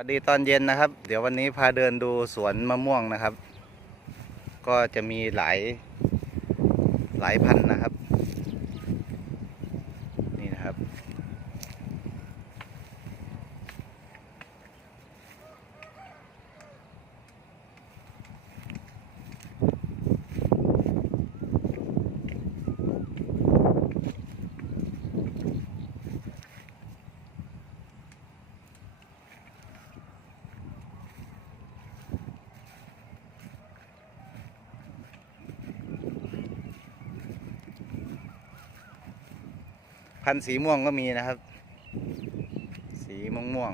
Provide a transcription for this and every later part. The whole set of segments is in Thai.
วัสดีตอนเย็นนะครับ เดี๋ยววันนี้พาเดินดูสวนมะม่วงนะครับ ก็จะมีหลายหลายพันนะครับ พันธุ์สีม่วงก็มีนะครับ สีม่วงม่วง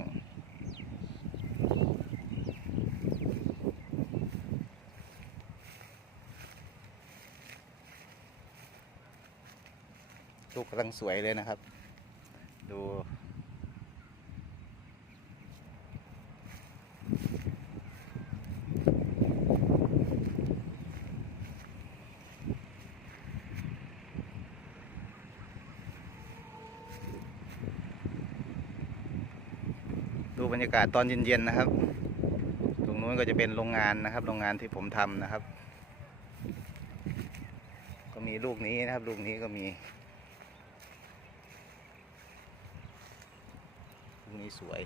ลูกกำลังสวยเลยนะครับ ดู ดูบรรยากาศตอนเย็นๆนะครับ ตรงนู้นก็จะเป็นโรงงานนะครับ โรงงานที่ผมทำนะครับ ก็มีลูกนี้นะครับ ลูกนี้ก็มีลูกนี้สวย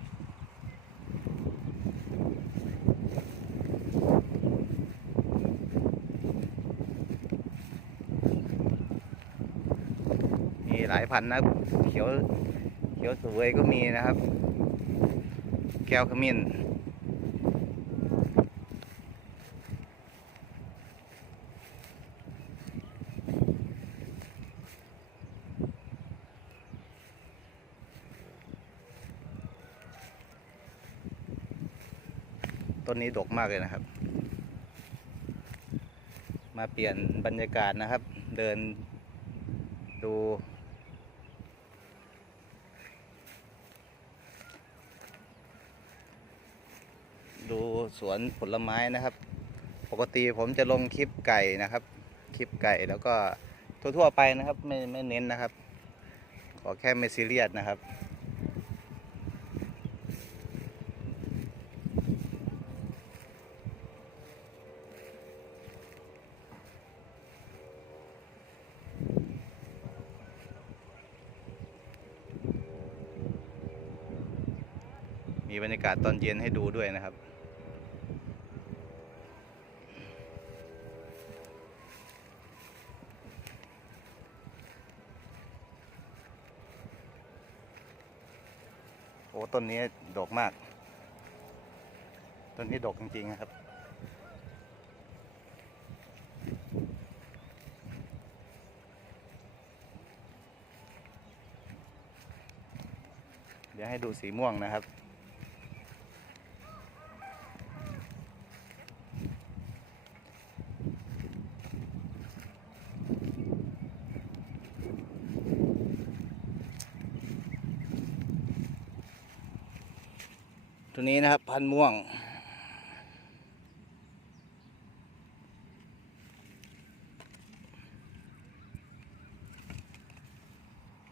มีหลายพันธุ์นะเขียวเขียวสวยก็มีนะครับ แก้วขมิ้นต้นนี้ดกมากเลยนะครับ มาเปลี่ยนบรรยากาศนะครับ เดินดู ดู สวนผลไม้นะครับ ปกติผมจะลงคลิปไก่นะครับ คลิปไก่แล้วก็ทั่วๆไปนะครับไม่ไม่เน้นนะครับ ขอแค่ไม่ซีเรียสนะครับมีบรรยากาศตอนเย็นให้ดูด้วยนะครับ อ้ต้นนี้ดกมาก ต้นนี้ดกจริงๆนะครับ เดี๋ยวให้ดูสีม่วงนะครับ ตัวนี้นะครับ พันม่วง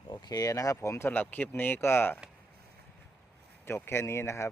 โอเคนะครับผมสำหรับคลิปนี้ก็จบแค่นี้นะครับ